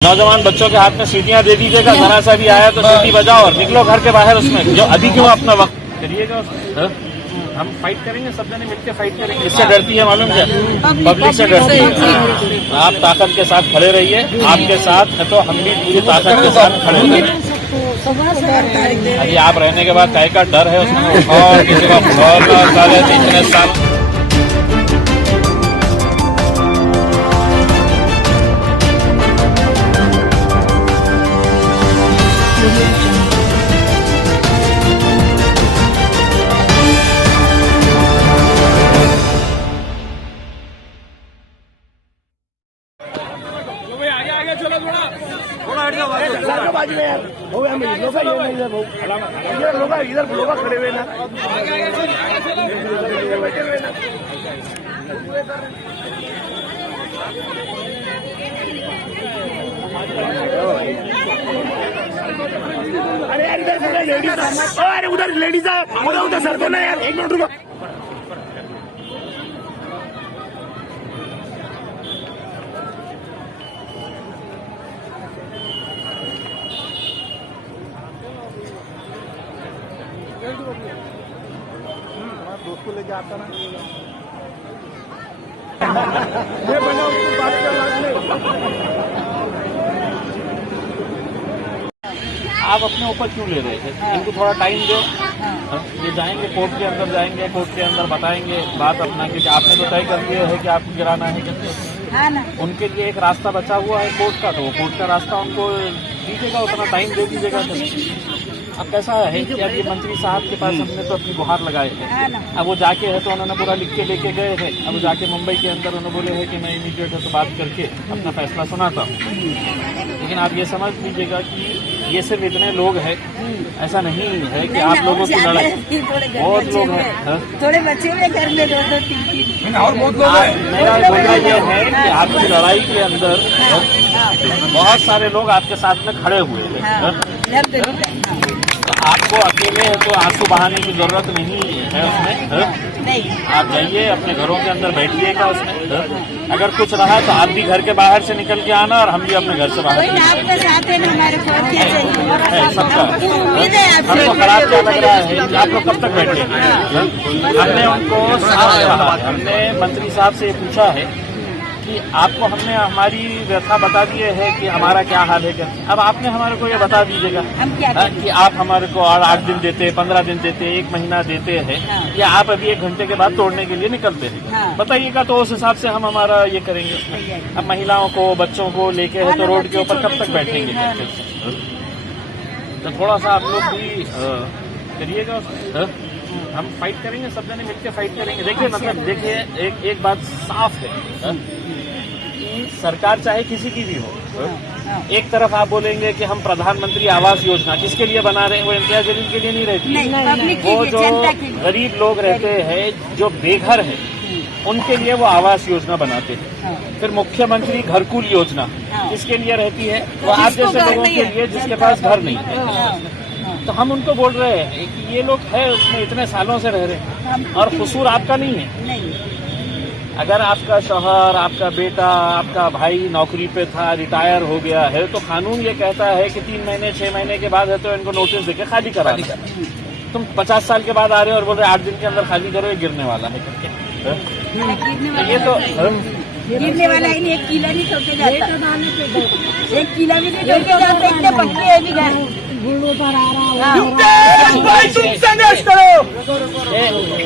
नौजवान बच्चों के हाथ में सीटियां दे दीजिएगा, जरा सा भी आया तो सीटी बजाओ और निकलो घर के बाहर। उसमें जो अभी क्यों अपना वक्त करिएगा, हम फाइट करेंगे, सब जने मिलकर फाइट करेंगे। इससे डरती है मालूम क्या? पब्लिक से डरती है। आप ताकत के साथ खड़े रहिए, आपके साथ है तो हम भी पूरी ताकत के साथ खड़े रहिए। अभी आप रहने के बाद काय का डर है उसमें, और किसी का बहुत इतने साल बाजू में यार हो गया मेरी लोग इधर लोग खड़े हुए ना बैठे हुए ना। अरे यार इधर लेडीज, अरे उधर लेडीज है, उधर सर को ना यार, एक मिनट रुको। दोस्त को लेके आता ना ये बना उसको बात कर। आप अपने ऊपर क्यों ले रहे थे? इनको थोड़ा टाइम दो। ये जाएंगे कोर्ट के अंदर, जाएंगे कोर्ट के अंदर बताएंगे बात अपना, क्योंकि आपने तो तय कर दिया है कि आपको गिराना है करके। उनके लिए एक रास्ता बचा हुआ है कोर्ट का, तो वो कोर्ट का रास्ता उनको दीजिएगा, उतना टाइम दे दीजिएगा। अब कैसा है कि अब ये मंत्री साहब के पास हमने तो अपनी गुहार लगाए थे, अब वो जाके है तो उन्होंने पूरा लिख के लेके गए थे। अब वो जाके मुंबई के अंदर उन्होंने बोले है कि मैं इमीडिएट है तो बात करके अपना फैसला सुनाता हूँ। लेकिन आप ये समझ लीजिएगा कि ये सिर्फ इतने लोग हैं, ऐसा नहीं है कि आप लोगों की लड़ाई, बहुत लोग हैं, थोड़े बच्चे में घर में 2-2-3-3 और बहुत लोग हैं। मेरा बोलना ये है कि आपकी लड़ाई के अंदर बहुत सारे लोग आपके साथ में खड़े हुए हैं। आपको अकेले है तो आंसू बहाने की जरूरत नहीं है उसमें। आप जाइए अपने घरों के अंदर बैठिएगा उसमें। अगर कुछ रहा तो आप भी घर के बाहर से निकल के आना और हम भी अपने घर से बाहर आपके साथ है ना, हमारे सबका। हमको खराब क्या लग रहा है कि आप लोग कब तक बैठेंगे? हमने उनको साफ कहा, हमने मंत्री साहब से पूछा है कि आपको हमने हमारी व्यथा बता दी है कि हमारा क्या हाल है क्या। अब आपने हमारे को ये बता दीजिएगा कि आप हमारे को और 8 दिन देते, 15 दिन देते, 1 महीना देते हैं, या आप अभी 1 घंटे के बाद तोड़ने के लिए निकलते हैं, बताइएगा तो उस हिसाब से हम हमारा ये करेंगे। अब महिलाओं को, बच्चों को लेके है तो रोड के ऊपर कब तक बैठेंगे? तो थोड़ा सा आप लोग भी करिएगा, हम फाइट करेंगे, सब जने मिलकर फाइट करेंगे। देखिए मतलब देखिए एक बात साफ है, सरकार चाहे किसी की भी हो, एक तरफ आप बोलेंगे कि हम प्रधानमंत्री आवास योजना किसके लिए बना रहे हैं? वो इम्तियाज जलील के लिए नहीं रहती, वो जो गरीब लोग रहते हैं, जो बेघर है, उनके लिए वो आवास योजना बनाते हैं। फिर मुख्यमंत्री घरकुल योजना किसके लिए रहती है? वो आप जैसे लोगों के लिए जिसके पास घर नहीं है। तो हम उनको बोल रहे हैं कि ये लोग है उसमें इतने सालों से रह रहे हैं और कसूर आपका नहीं है। अगर आपका शौहर, आपका बेटा, आपका भाई नौकरी पे था, रिटायर हो गया है, तो कानून ये कहता है कि 3 महीने 6 महीने के बाद है तो इनको नोटिस देके खाली कराना। तुम 50 साल के बाद आ रहे हो और बोल रहे 8 दिन के अंदर खाली करो, ये गिरने वाला है करके। ये तो गिरने वाला ही नहीं, 1 किला नहीं टोके जाता, 1 किला भी नहीं टोके जाता, इतने पक्के है भी घर।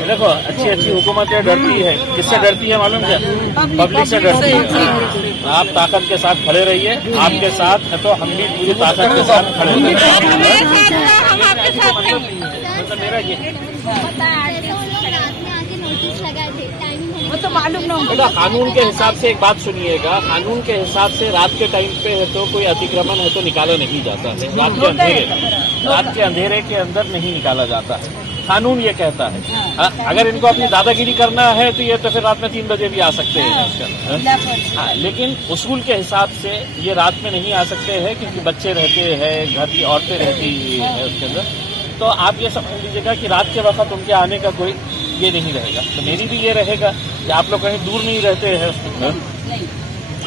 देखो अच्छी हुकूमतें डरती है, किससे डरती है मालूम क्या? पब्लिक से डरती है। आप ताकत के साथ खड़े रहिए, आपके साथ है तो हम भी पूरी ताकत के साथ खड़े रहिए। मेरा ये वो तो मालूम ना होगा। कानून के हिसाब से एक बात सुनिएगा, कानून के हिसाब से रात के टाइम पे है तो कोई अतिक्रमण है तो निकाला नहीं जाता है। रात के अंधेरे के अंदर नहीं निकाला जाता है, कानून ये कहता है। अगर इनको अपनी दादागिरी करना है तो ये तो फिर रात में 3 बजे भी आ सकते हैं। लेकिन उसूल के हिसाब से ये रात में नहीं आ सकते हैं क्योंकि बच्चे रहते हैं, घर की औरतें रहती है उसके अंदर। तो आप ये समझ लीजिएगा कि रात के वक्त उनके आने का कोई ये नहीं रहेगा। तो मेरी भी ये रहेगा कि आप लोग कहीं दूर नहीं रहते हैं उसमें,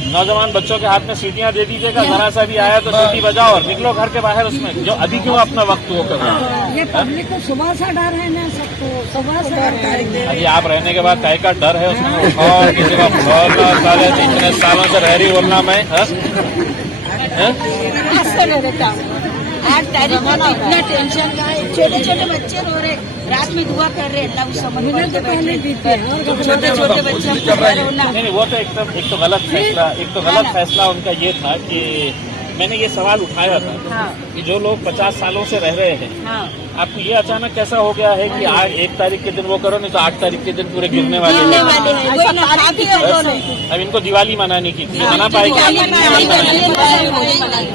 नौजवान बच्चों के हाथ में सीटियां दे दीजिएगा, जरा सा भी आया तो सीटी बजाओ और निकलो घर के बाहर। उसमें जो अभी क्यों अपना वक्त वो कर रहे हैं? ये पब्लिक को सुबह से डर है ना, सबको सुबह से डर। अभी आप रहने के बाद काय का डर है उसमें? और किसी का बोलना साले इतने सालों से रह रही बोलना मैं आज तारीख में तो इतना टेंशन का है, छोटे छोटे बच्चे रो रहे, रात में दुआ कर रहे, अल्लाह उस समझ में तो पहले बीते हैं, छोटे छोटे बच्चे रोना। नहीं वो तो एकदम एक तो गलत फैसला उनका ये था कि मैंने ये सवाल उठाया था कि जो लोग 50 सालों से रह रहे हैं, आपको ये अचानक कैसा हो गया है कि आज 1 तारीख के दिन वो करो, नहीं तो 8 तारीख के दिन पूरे गिरने वाले हैं। अब इनको दिवाली मनाने की थी, मना पाएगी?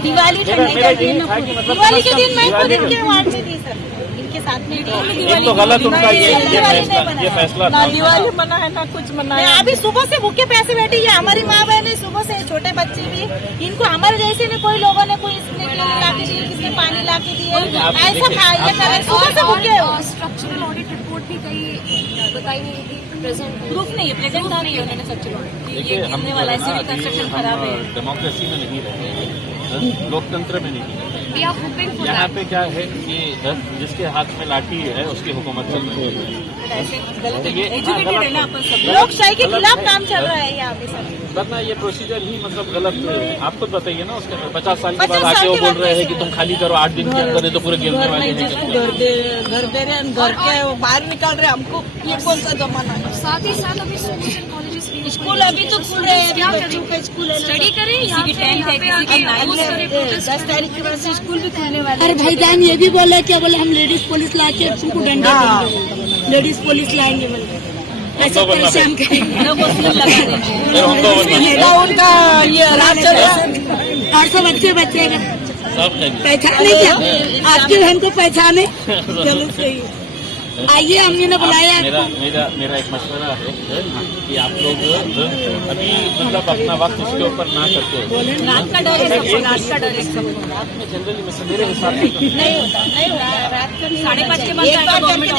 दिवाली दिवाली के दिन इनके साथ में एक तो गलत उनका ये फैसला था। दिवाली मना है ना कुछ मना है। अभी सुबह से भूखे प्यासे बैठी है हमारी माँ बहन, सुबह से छोटे बच्चे भी, इनको हमारे जैसे ने कोई लोगों ने कोई ला के दिए, किसने पानी ला के दिए, ऐसा खाया करे, सुबह से भूखे। स्ट्रक्चरल ऑडिट रिपोर्ट भी कहीं बताई नहीं थी, प्रेजेंट प्रूफ नहीं है, प्रेजेंट नहीं है उन्होंने स्ट्रक्चरल ऑडिट। देखिए हम कंस्ट्रक्शन खराब है, डेमोक्रेसी में नहीं रहे हैं, लोकतंत्र में नहीं रहे। वी आर होपिंग फॉर यहाँ पे क्या है कि जिसके हाथ में लाठी है उसकी हुकूमत चल रही है। एजुकेटेड है ना अपन सब, लोकशाही के खिलाफ काम चल रहा है यहाँ पे सब। वरना ये प्रोसीजर ही मतलब गलत है। आप खुद बताइए ना, उसके 50 साल के बाद आके वो बोल रहे हैं कि तुम खाली करो 8 दिन के अंदर, ये तो पूरे गिरने वाले हैं। घर दे रहे हैं, घर के वो बाहर निकाल रहे हैं हमको, ये कौन सा जमाना है? साथ ही साथ अभी स्कूल्स एंड कॉलेजेस भी स्कूल अभी तो खुल रहे हैं, क्या बच्चों के स्कूल स्टडी करें, यहाँ पे 10 तारीख के बाद से स्कूल भी खुलने वाले। अरे भाईजान ये भी बोले क्या बोले, हम लेडीज पुलिस ला के तुमको डंडा देंगे, लेडीज पुलिस लाएंगे बोले, ऐसा परेशान करेंगे। उनका ये राज चल रहा है, 800 बच्चे बचेगा, पहचाने क्या आपकी बहन को पहचाने? चलो सही, आइए अम्मी ने बुलाया। मेरा एक मशवरा है कि आप लोग अभी मतलब अपना वक्त इसके ऊपर ना करते हो। रात का डर है सबको, रात का डर है सबको। रात में जनरली मेरे हिसाब से नहीं होता रात को 5:30 के बाद गवर्नमेंट।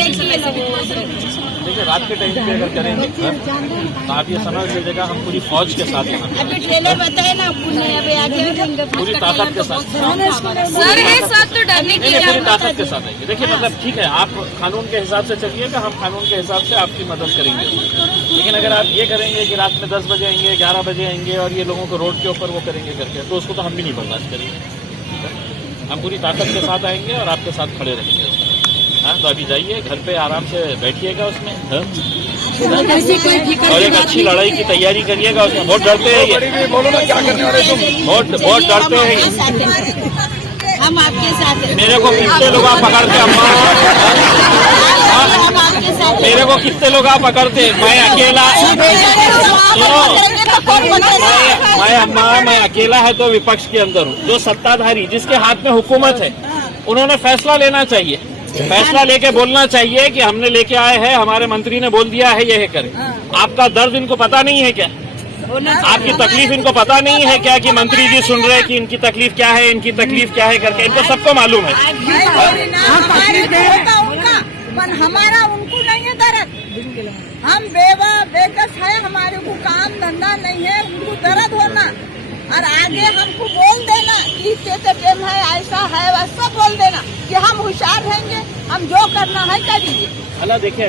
देखिए रात के टाइम पे अगर करेंगे तो आप ये समझ लीजिएगा हम पूरी फौज के साथ यहाँ अभी ट्रेलर बताए ना, अभी आगे पूरी ताकत के साथ सर है साथ तो डरने की पूरी ताकत के साथ आएंगे। देखिए मतलब ठीक है, आप कानून के हिसाब से चलिएगा, हम कानून के हिसाब से आपकी मदद करेंगे। लेकिन अगर आप ये करेंगे कि रात में 10 बजे आएंगे, 11 बजे आएंगे और ये लोगों को रोड के ऊपर वो करेंगे करके, तो उसको तो हम भी नहीं बर्दाश्त करेंगे। हम पूरी ताकत के साथ आएंगे और आपके साथ खड़े रहेंगे। हाँ तो अभी जाइए घर पे आराम से बैठिएगा उसमें, और एक अच्छी लड़ाई की तैयारी करिएगा उसमें। बहुत डरते हैं ये, बहुत डरते हैं ये। हम आपके साथ हैं। मेरे को कितने लोग आप पकड़ते अम्मा, मेरे को कितने लोग आप पकड़ते, मैं अकेला मैं अकेला है तो विपक्ष के अंदर हूँ। जो सत्ताधारी जिसके हाथ में हुकूमत है, उन्होंने फैसला लेना चाहिए, फैसला लेके बोलना चाहिए कि हमने लेके आए हैं, हमारे मंत्री ने बोल दिया है ये करें। आपका दर्द इनको पता नहीं है क्या? आपकी तकलीफ इनको पता नहीं है क्या कि मंत्री जी सुन रहे हैं कि इनकी तकलीफ क्या है, इनकी तकलीफ क्या है करके? इनको सबको मालूम है। हमारा उनको नहीं है दर्द, हम बेकस है, हमारे को काम धंधा नहीं है, उनको दर्द होना और आगे हमको बोल देना कि टेम है, ऐसा है, वैसा बोल देना कि हम होशियार रहेंगे, हम जो करना है करिए। अल्लाह देखिए,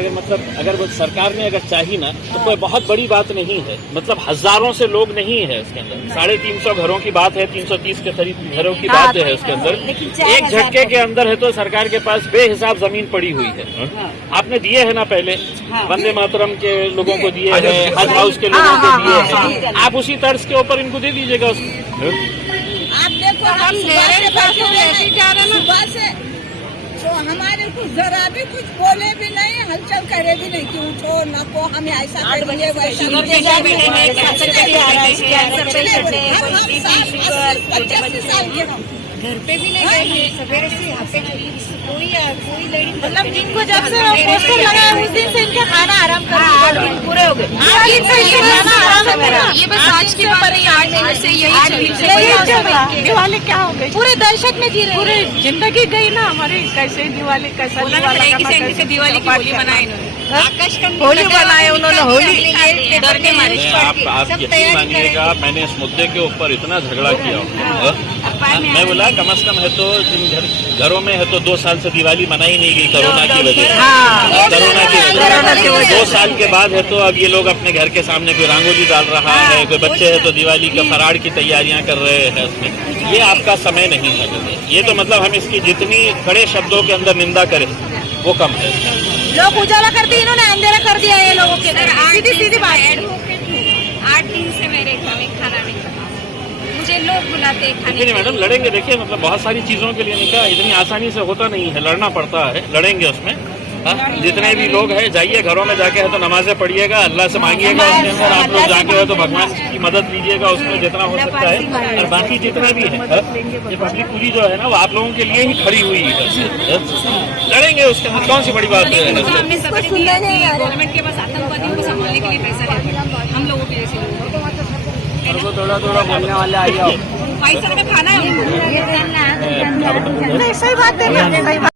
अगर वो सरकार ने अगर चाही ना तो कोई बहुत बड़ी बात नहीं है। मतलब हजारों से लोग नहीं है उसके अंदर, 350 घरों की बात है, 330 के करीब घरों की बात है उसके अंदर। एक झटके के अंदर है तो सरकार के पास बेहिसाब जमीन पड़ी हुई है। आपने दिए है ना पहले, वंदे मातरम के लोगों को दिए है, हज हाउस के लोगों को दिए हैं, आप उसी तर्ज के ऊपर इनको दे दीजिएगा उसमें। आप देखो हम सुबह से तो हमारे कुछ जरा भी कुछ बोले भी नहीं, हलचल करे भी नहीं कि उठो न को, हमें ऐसा करेंगे वैसा। 85 साल के घर पे भी नहीं गए हैं, सवेरे से यहाँ पे कोई लेडी मतलब जिनको जब से पोस्टर लगा है उस दिन से इनका खाना आराम कर पूरे हो गए। खाना आराम है मेरा। ये बस आज के बाद 8 महीने से यही चल रहा है। दिवाली क्या हो गई, पूरे दहशत में जी रहे, पूरे जिंदगी गई ना हमारी। कैसे दिवाली, कैसा दिवाली की होली बनाए होली बनाए उन्होंने, होली डर के मारे। आप यकीन मानिएगा, मैंने इस मुद्दे के ऊपर इतना झगड़ा किया। मैं बोला कम से कम है तो जिन घरों में है तो 2 साल से दिवाली मनाई नहीं गई कोरोना की वजह से। कोरोना की वजह 2 साल के बाद है तो अब ये लोग अपने घर के सामने कोई रंगोली डाल रहा है, कोई बच्चे है तो दिवाली का फराड़ की तैयारियां कर रहे हैं उसमें। ये आपका समय नहीं है। ये तो मतलब हम इसकी जितनी कड़े शब्दों के अंदर निंदा करें वो कम है। लोग उजाला कर दिए, इन्होंने अंधेरा कर दिया ये लोगों के। सीधी बात है। 8 दिन से मेरे घर में खाना नहीं बना, मुझे लोग बुलाते हैं खाने। नहीं मैडम, लड़ेंगे। देखिए मतलब बहुत सारी चीजों के लिए निकाह इतनी आसानी से होता नहीं है, लड़ना पड़ता है, लड़ेंगे उसमें। जितने भी लोग हैं जाइए घरों में जाके है तो नमाजें पढ़िएगा, अल्लाह से मांगिएगा, उसके अंदर आप लोग जाके हो तो भगवान की मदद लीजिएगा उसमें जितना हो सकता है। और बाकी जितना भी है ये पब्लिक पूरी जो है ना वो आप लोगों के लिए ही खड़ी हुई है। लड़ेंगे उसके अंदर कौन सी बड़ी बात है। हमने सबक दिया कि गवर्नमेंट के पास आतंकवादियों को संभालने के लिए पैसा है, हम लोगों के जैसे लोगों को थोड़ा बोलने वाले आ जाओ। पैसा का खाना है उनको। नहीं, सही बात है।